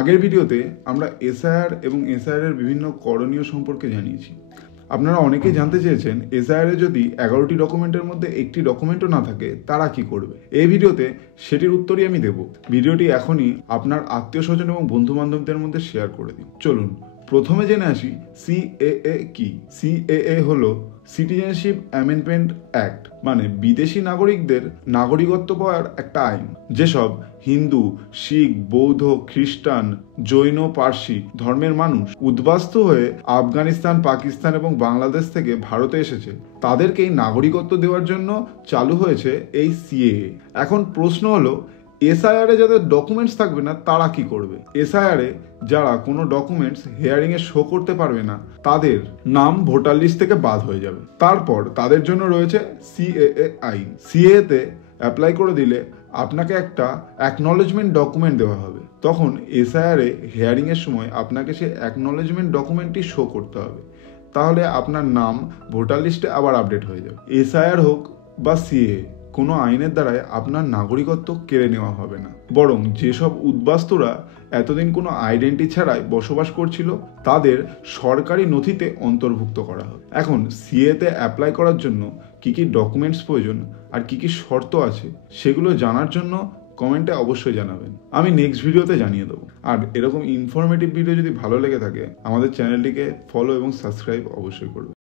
আগের ভিডিওতে আমরা এসআইআর এবং এসআইআর এর বিভিন্ন করণীয় সম্পর্কে জানিয়েছি। আপনারা অনেকেই জানতে চেয়েছেন এসআইআর এ যদি 11টি ডকুমেন্টের মধ্যে একটি ডকুমেন্টও না থাকে তারা কি করবে। এই ভিডিওতে সেটির উত্তরই আমি দেব। ভিডিওটি এখনই আপনার আত্মীয় স্বজন এবং বন্ধু বান্ধবদের মধ্যে শেয়ার করে দিন। চলুন প্রথমে জেনে আসি সিএএ কি। সিএএ হলো সিটিজেনশিপ অ্যামেন্ডমেন্ট অ্যাক্ট, মানে বিদেশি নাগরিকদের নাগরিকত্ব পাওয়ার একটা আইন। যেসব হিন্দু, শিখ, বৌদ্ধ, খ্রিস্টান, জৈন, পার্সি ধর্মের মানুষ উদ্বাস্তু হয়ে আফগানিস্তান, পাকিস্তান এবং বাংলাদেশ থেকে ভারতে এসেছে তাদেরকেই নাগরিকত্ব দেওয়ার জন্য চালু হয়েছে এই সিএএ। এখন প্রশ্ন হলো এসআইআর এ যাদের ডকুমেন্টস থাকবে না তারা কি করবে। এসআইআর এ যারা কোনো ডকুমেন্টস হিয়ারিং এ শো করতে পারবে না তাদের নাম ভোটার লিস্ট থেকে বাদ হয়ে যাবে। তারপর তাদের জন্য রয়েছে সিএএ আইন। সিএএ তে অ্যাপ্লাই করে দিলে আপনাকে একটা অ্যাকনলেজমেন্ট ডকুমেন্ট দেওয়া হবে। তখন এসআইআর এ হিয়ারিং এর সময় আপনাকে সেই অ্যাকনলেজমেন্ট ডকুমেন্টটি শো করতে হবে। তাহলে আপনার নাম ভোটার লিস্টে আবার আপডেট হয়ে যাবে। এসআইআর হোক বা সিএএ, কোনো আইনের দ্বারাই আপনার নাগরিকত্ব কেড়ে নেওয়া হবে না, বরং যেসব উদ্বাস্তুরা এতদিন কোনো আইডেন্টি ছাড়াই বসবাস করছিল তাদের সরকারি নথিতে অন্তর্ভুক্ত করা হবে। এখন সিএতে অ্যাপ্লাই করার জন্য কি কি ডকুমেন্টস প্রয়োজন আর কি কি শর্ত আছে সেগুলো জানার জন্য কমেন্টে অবশ্যই জানাবেন, আমি নেক্সট ভিডিওতে জানিয়ে দেবো। আর এরকম ইনফরমেটিভ ভিডিও যদি ভালো লেগে থাকে আমাদের চ্যানেলটিকে ফলো এবং সাবস্ক্রাইব অবশ্যই করবেন।